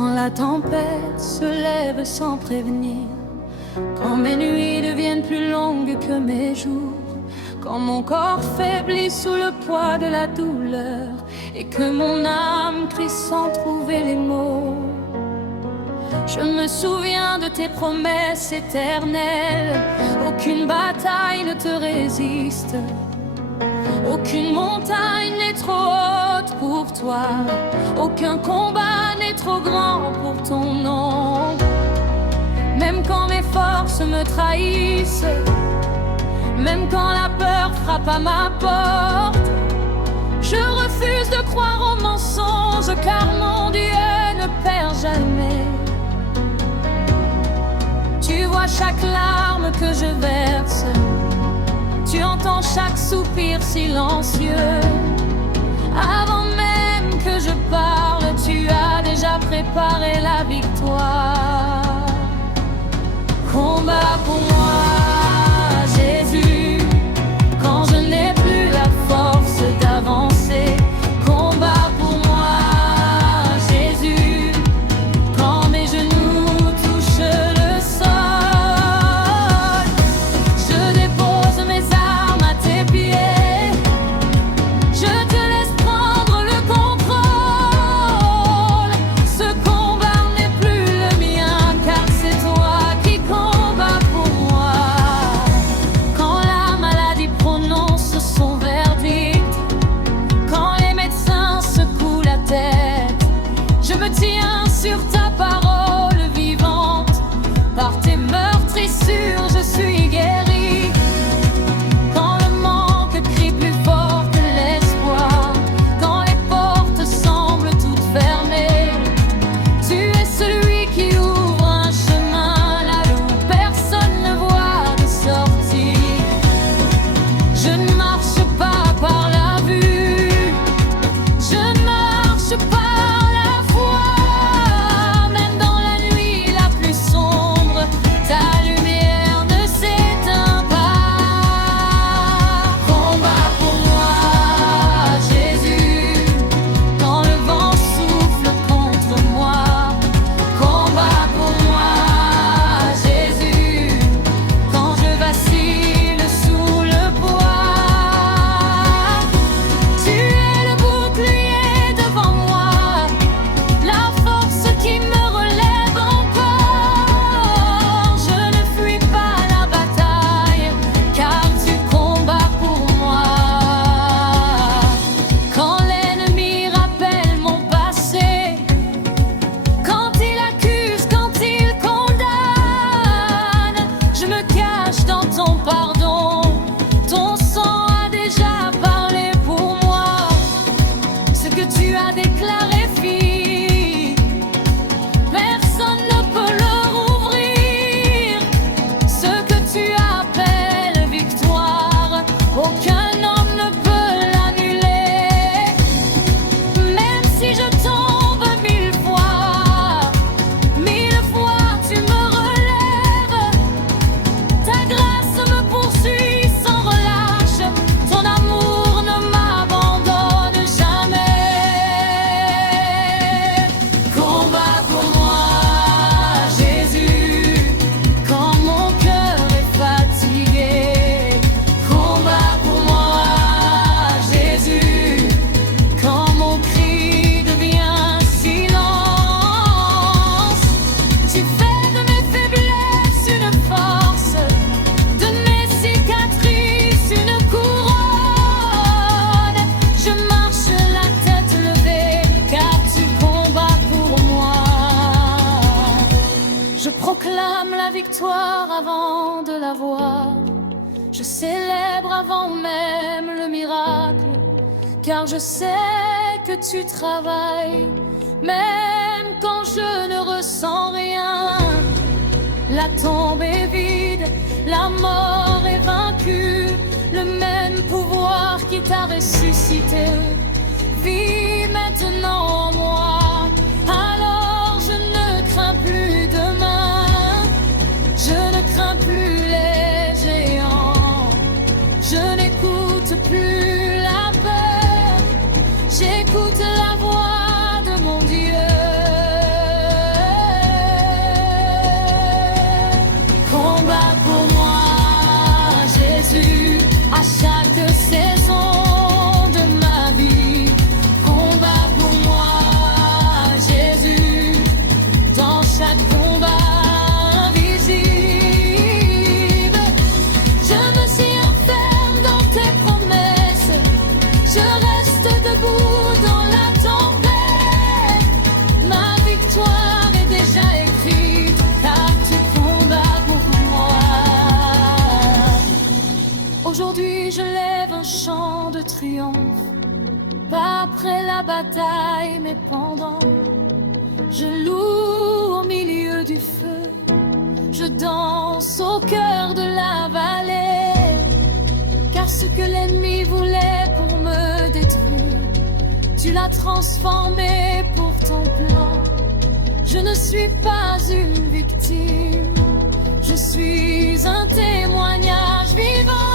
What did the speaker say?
Quand la tempête se lève sans prévenir, quand mes nuits deviennent plus longues que mes jours, quand mon corps faiblit sous le poids de la douleur et que mon âme crie sans trouver les mots, je me souviens de tes promesses éternelles. Aucune bataille ne te résiste, aucune montagne n'est trop haute pour toi, aucun combat n'est trop grand pour ton nom. Même quand mes forces me trahissent, même quand la peur frappe à ma porte, je refuse de croire aux mensonges, car mon Dieu ne perd jamais. Tu vois chaque larme que je verse, tu entends chaque soupir silencieux. Avant même que je parle, tu as déjà préparé la victoire. Combat pour moi, Jésus, quand je n'ai plus la force d'avancer. Combat pour moi, Jésus, quand mes genoux touchent le sol. Je dépose mes armes à tes pieds, je te laisse prendre le contrôle. Ce combat n'est plus le mien, car c'est toi qui combats pour moi. Quand la maladie prononce son verdict, quand les médecins secouent la tête, je me tiens sur ta parole vivante. Par tes meurtrissures je suis guéri. Quand le manque crie plus fort que l'espoir, quand les portes semblent toutes fermées, tu es celui qui ouvre un chemin là où personne ne voit de sortie. Je ne marche pas par la vue, je ne marche par la foi. Même dans la nuit la plus sombre, ta lumière ne s'éteint pas. Combat pour moi, Jésus, quand le vent souffle contre moi. Combat pour moi, Jésus, quand je vacille sous le poids. Tu es le bouclier devant moi, la force qui me relève encore. Je ne fuis pas la bataille, car tu combats pour moi. Quand l'ennemi rappelle mon passé, quand il accuse, quand il condamne, je me cache dans ton pardon. Ton sang a déjà parlé pour moi. Ce que tu as déclaré fini, personne ne peut le rouvrir. Ce que tu appelles victoire, aucun homme ne peut l'annuler. Même si je tombe 1000 fois, 1000 fois tu me relèves. Ta grâce me poursuit sans relâche, ton amour ne m'abandonne jamais. Combat pour moi, Jésus, quand mon cœur est fatigué. Combat pour moi, Jésus, quand mon cri devient silence. Tu fais de mes faiblesses une force, de mes cicatrices une couronne. Je marche la tête levée, car tu combats pour moi. Je proclame la victoire avant de la voir. Je célèbre avant même le miracle, car je sais que tu travailles, même quand je ne ressens rien. La tombe est vide, la mort est vaincue. Le même pouvoir qui t'a ressuscité vit maintenant en moi. Alors je ne crains plus demain, je ne crains plus les géants. Je n'écoute plus la peur, j'écoute la voix de mon Dieu. la bataille, mais pendant, je loue au milieu du feu. Je danse au cœur de la vallée, car ce que l'ennemi voulait pour me détruire, tu l'as transformé pour ton plan. Je ne suis pas une victime, je suis un témoignage vivant.